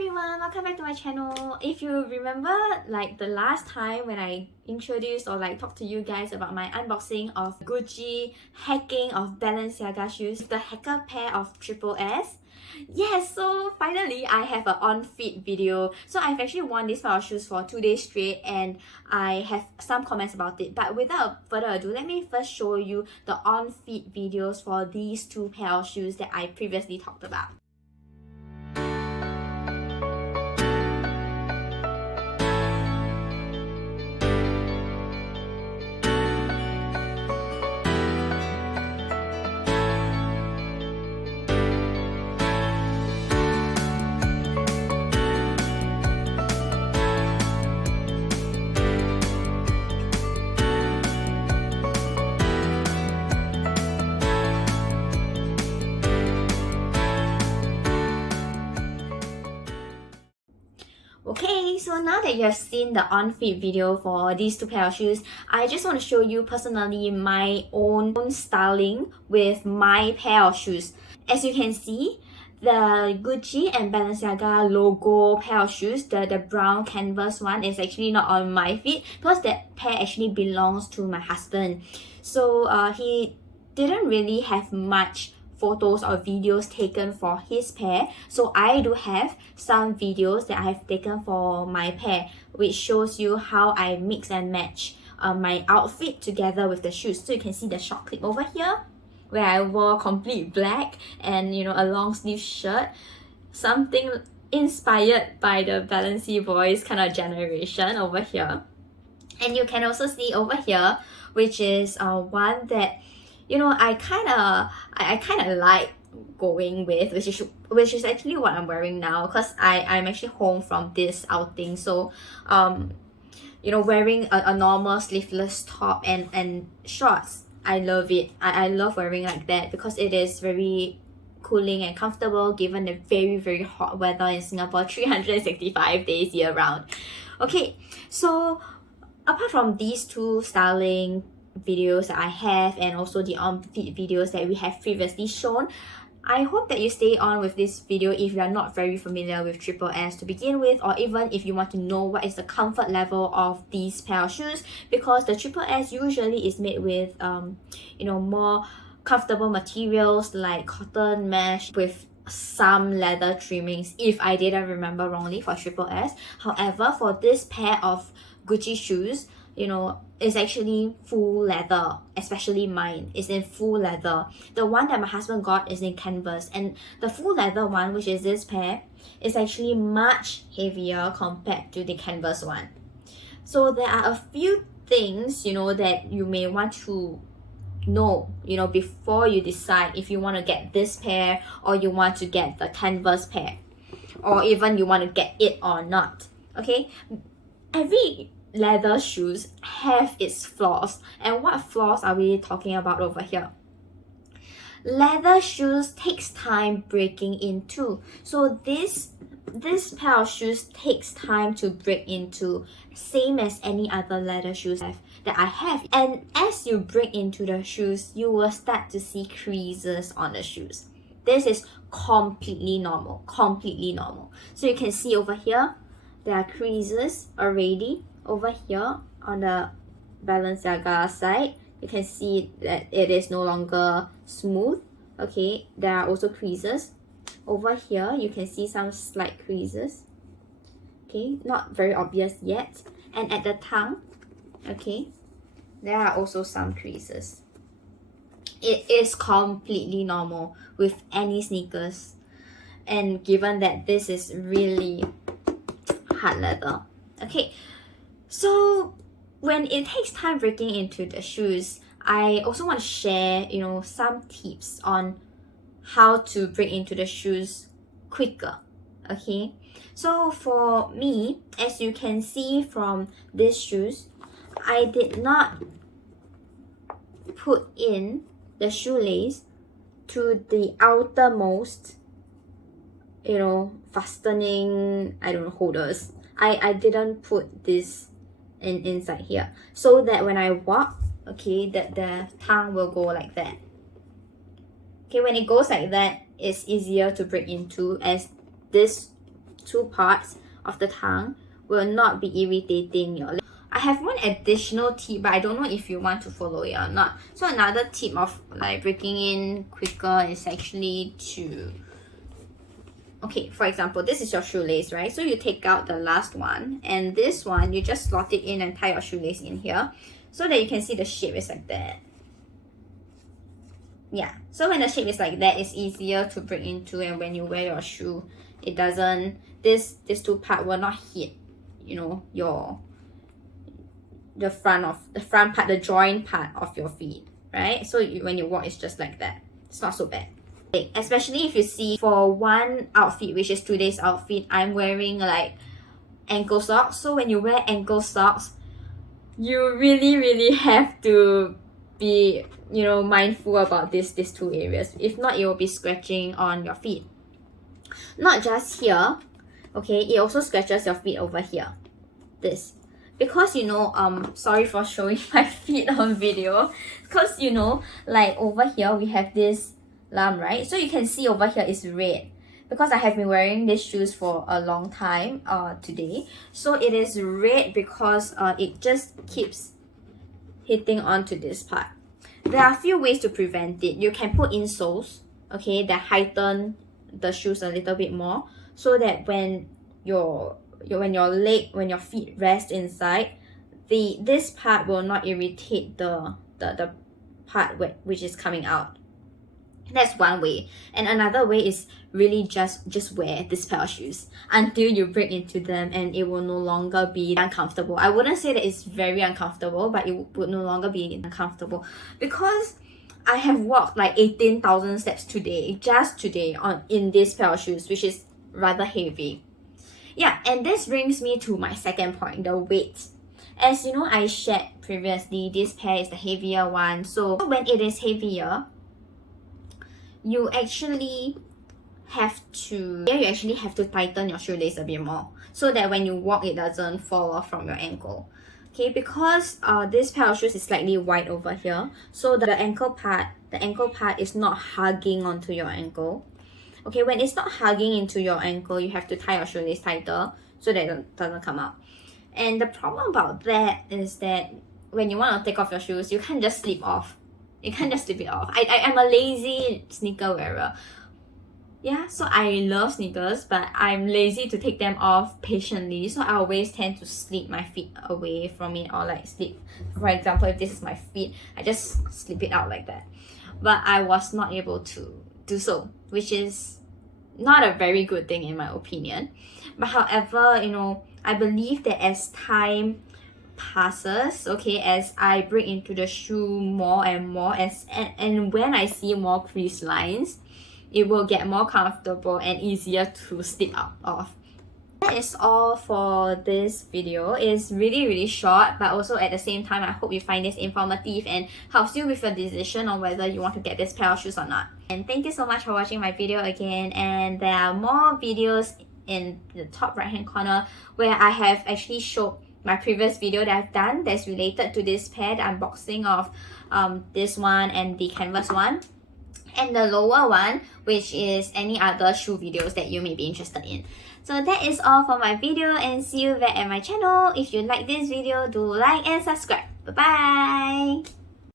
everyone, welcome back to my channel. If you remember the last time when I introduced or talked to you guys about my unboxing of Gucci hacking of Balenciaga shoes, the hacker pair of Triple S. Yes, so finally I have an on-feet video. So I've actually worn this pair of shoes for 2 days straight and I have some comments about it. But without further ado, let me first show you the on-feet videos for these two pair of shoes that I previously talked about. Okay, so now that you have seen the on-feet video for these two pair of shoes, I just want to show you personally my own styling with my pair of shoes. As you can see, the Gucci and Balenciaga logo pair of shoes, the brown canvas one, is actually not on my feet because that pair actually belongs to my husband. So he didn't really have much photos or videos taken for his pair, so I do have some videos that I have taken for my pair, which shows you how I mix and match my outfit together with the shoes. So you can see the short clip over here where I wore complete black and a long sleeve shirt, something inspired by the Balenciaga boys kind of generation over here. And you can also see over here, which is one that I kind of like going with, which is actually what I'm wearing now, because I'm actually home from this outing. So wearing a normal sleeveless top and shorts, I love it. I love wearing like that because it is very cooling and comfortable given the very hot weather in Singapore 365 days year round. Okay, so apart from these two styling videos that I have and also the on-feet videos that we have previously shown, I hope that you stay on with this video if you are not very familiar with Triple S to begin with, or even if you want to know what is the comfort level of these pair of shoes, because the Triple S usually is made with more comfortable materials like cotton mesh with some leather trimmings, if I didn't remember wrongly, for Triple S. However, for this pair of Gucci shoes, it's actually full leather, especially mine is in full leather. The one that my husband got is in canvas, and the full leather one, which is this pair, is actually much heavier compared to the canvas one. So there are a few things that you may want to know before you decide if you want to get this pair or you want to get the canvas pair, or even you want to get it or not. Okay, every leather shoes have its flaws, and what flaws are we talking about over here? Leather shoes takes time breaking into, so this pair of shoes takes time to break into, same as any other leather shoes that I have. And as you break into the shoes, you will start to see creases on the shoes. This is completely normal. So you can see over here there are creases already. Over here on the Balenciaga side, you can see that it is no longer smooth. Okay, there are also creases. Over here, you can see some slight creases. Okay, not very obvious yet. And at the tongue, okay, there are also some creases. It is completely normal with any sneakers. And given that this is really hard leather. Okay, so when it takes time breaking into the shoes, I also want to share, some tips on how to break into the shoes quicker. Okay, so for me, as you can see from these shoes, I did not put in the shoelace to the outermost, fastening, holders. I didn't put this inside here, so that when I walk, okay, that the tongue will go like that. Okay, when it goes like that, it's easier to break into, as this two parts of the tongue will not be irritating your lips. I have one additional tip, but I don't know if you want to follow it or not. So another tip of like breaking in quicker is actually to, okay, for example, this is your shoelace, right? So you take out the last one, and this one you just slot it in and tie your shoelace in here so that you can see the shape is like that. Yeah, so when the shape is like that, it's easier to break into, and when you wear your shoe, it doesn't, this two part will not hit, you know, the front part, the joint part of your feet, right? So when you walk, it's just like that. It's not so bad. Especially if you see for one outfit, which is today's outfit, I'm wearing like ankle socks. So when you wear ankle socks, you really have to be, you know, mindful about these two areas. If not, it will be scratching on your feet. Not just here, okay, it also scratches your feet over here. This, because you know, sorry for showing my feet on video, because you know, like over here we have this lump, right? So you can see over here is red because I have been wearing these shoes for a long time today. So it is red because it just keeps hitting onto this part. There are a few ways to prevent it. You can put insoles, okay, that heighten the shoes a little bit more, so that when your feet rest inside, this part will not irritate the part which is coming out. That's one way. And another way is really just wear this pair of shoes until you break into them, and it will no longer be uncomfortable. I wouldn't say that it's very uncomfortable, but it would no longer be uncomfortable, because I have walked like 18,000 steps just today in this pair of shoes, which is rather heavy. Yeah, and this brings me to my second point, the weight. As you know, I shared previously, this pair is the heavier one. So when it is heavier, you actually have to tighten your shoelace a bit more, so that when you walk, it doesn't fall off from your ankle. Okay, because this pair of shoes is slightly wide over here, so the ankle part is not hugging onto your ankle. Okay, when it's not hugging into your ankle, you have to tie your shoelace tighter so that it doesn't come out. And the problem about that is that when you want to take off your shoes, you can't just slip off. You can't just slip it off. I am a lazy sneaker wearer. Yeah, so I love sneakers, but I'm lazy to take them off patiently. So I always tend to slip my feet away from it, or like slip. For example, if this is my feet, I just slip it out like that. But I was not able to do so, which is not a very good thing in my opinion. But however, you know, I believe that as time passes, okay, as I break into the shoe more and more, and when I see more crease lines, it will get more comfortable and easier to slip out of. That is all for this video. It's really short, but also at the same time, I hope you find this informative and helps you with your decision on whether you want to get this pair of shoes or not. And thank you so much for watching my video again, and there are more videos in the top right hand corner where I have actually showed my previous video that I've done that's related to this pair, the unboxing of this one and the canvas one, and the lower one, which is any other shoe videos that you may be interested in. So that is all for my video, and see you back at my channel. If you like this video, do like and subscribe. Bye bye.